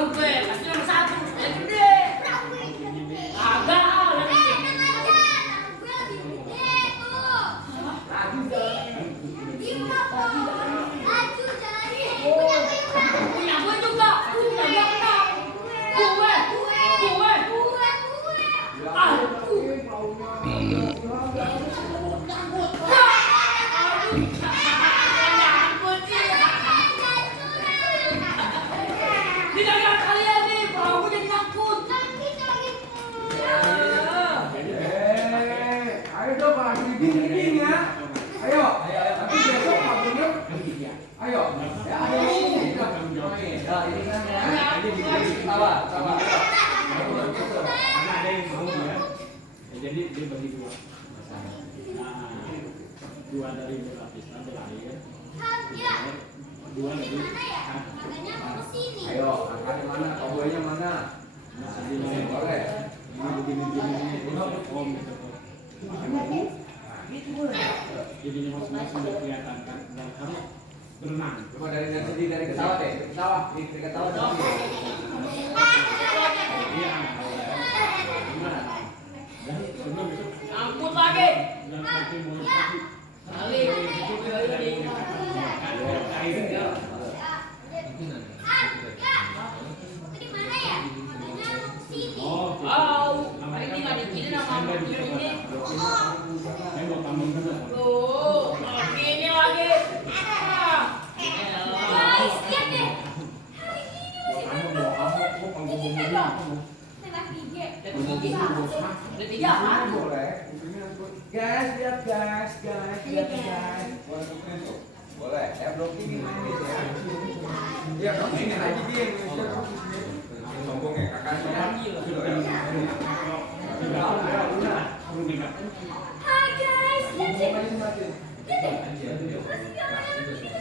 Tahu gue, pasti nomor 1, yang gede. Agak, lebih gede. Gue lebih gede tuh. Laju jalannya. Punya gue juga. Punya belakang. Gue. Jadi dia bagi dua. Dua dari berlapis nanti lahir. Dua lagi. Makanya mau ke sini. Ayo, angkatnya mana? Cowboynya mana? Boleh. Ini begini. Om gitu. Jadinya masing-masing udah kelihatan kan dan harus berenang. Coba dari ketawa deh. Ketawa dong. Iya. Gimana? Dan sebelum besok Angkut lagi. dan nanti mulai pagi. Kali. Tadi mana ya? Makanya mau ke sini. Hari ini nggak dikira sama ini. Saya mau tambah juga. Tuh, ini lagi. Guys, lihat deh. Hari ini masih tengah gigi. Ada 3 kan? Boleh. Guys, lihat guys. Boleh. Blok ini main gitu ya. Iya, kamu sini aja dia. Sombong ya kakaknya. Hai guys, lihat deh. Lihat deh. Masih gambarnya begini,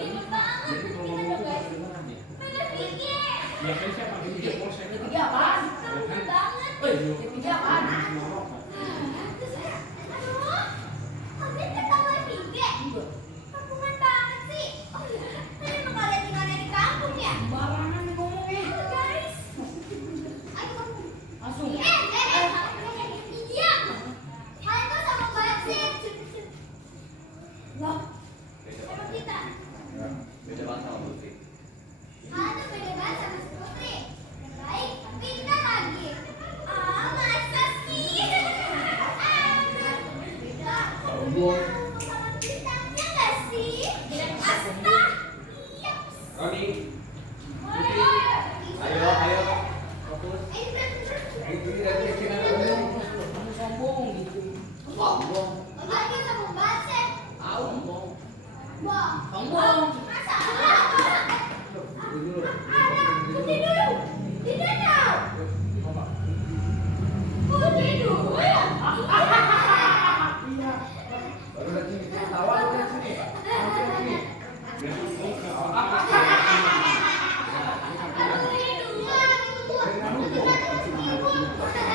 mirip banget. Tengah gigi. Ya kan siapa yang polsek? 3 apaan? Mirip banget. 3 apaan? Terus, aduh, kalian ketawa gigi. Kampungan banget sih. Oh iya, tadi emang kalian tinggalnya di kampung ya? Barangan nih ngomongin. Ayo guys. Ayo kamu. Langsung. Diam. Kalian tuh sama banget sih. Loh, sama kita. Beda banget sama Putri. Kalian tuh beda banget sama si Putri. Yang baik, pintar lagi. Masa sih? Beda. Sama bintangnya nggak sih? Asta. Iya. Roni, Ayo. ayo. Fokus. Ini dari kecil dulu. Kamu sombong gitu. Sombong. Lagi sama Basen. Sombong. Wah. Sombong. Masa? Putih dulu. Tidak tahu. Putih dulu. Iya. Baru lihat sini, ketawa lu lihat sini. Putih dulu.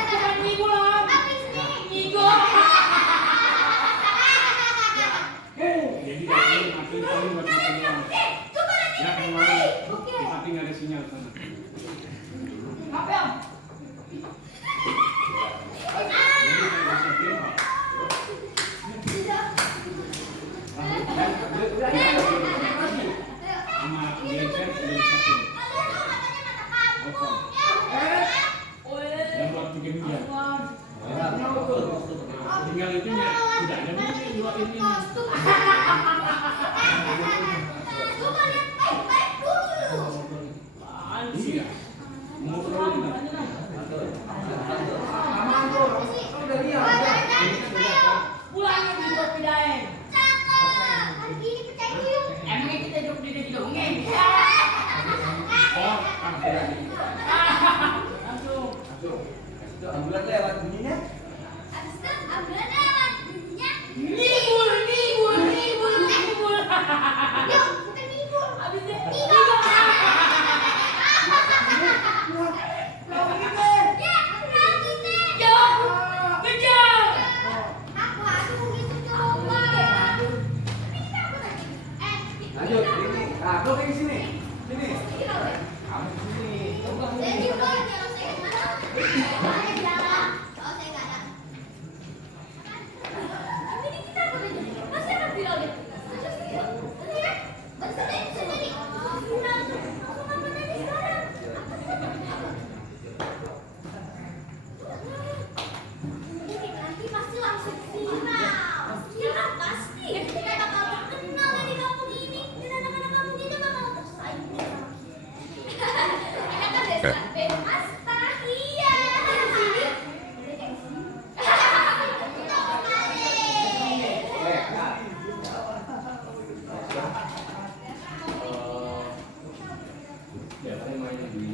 Bukan minggu lah. Minggu. Jadi dari makin kali buat makan doang. Ya kemarin tapi nggak ada sinyal sana. Apa yang? Jadi saya siapin Pak. Sama genset udah disiapin. Yang buat bikin dia. Tinggal itunya tidak ada bunyi dua ini. Coba lihat baik-baik dulu. Iya. Mau terlalu enggak? Aman tuh. Udah lihat. Pulangnya di kopi daeng. Cakep. Hari ini percaya yuk. Emangnya kita hidup di dongeng? Oh, kan tidak. Langsung. Itu ambulan lewat bunyinya. Abis itu ambil lewat bunyinya. Ngibul. Biasanya mainnya di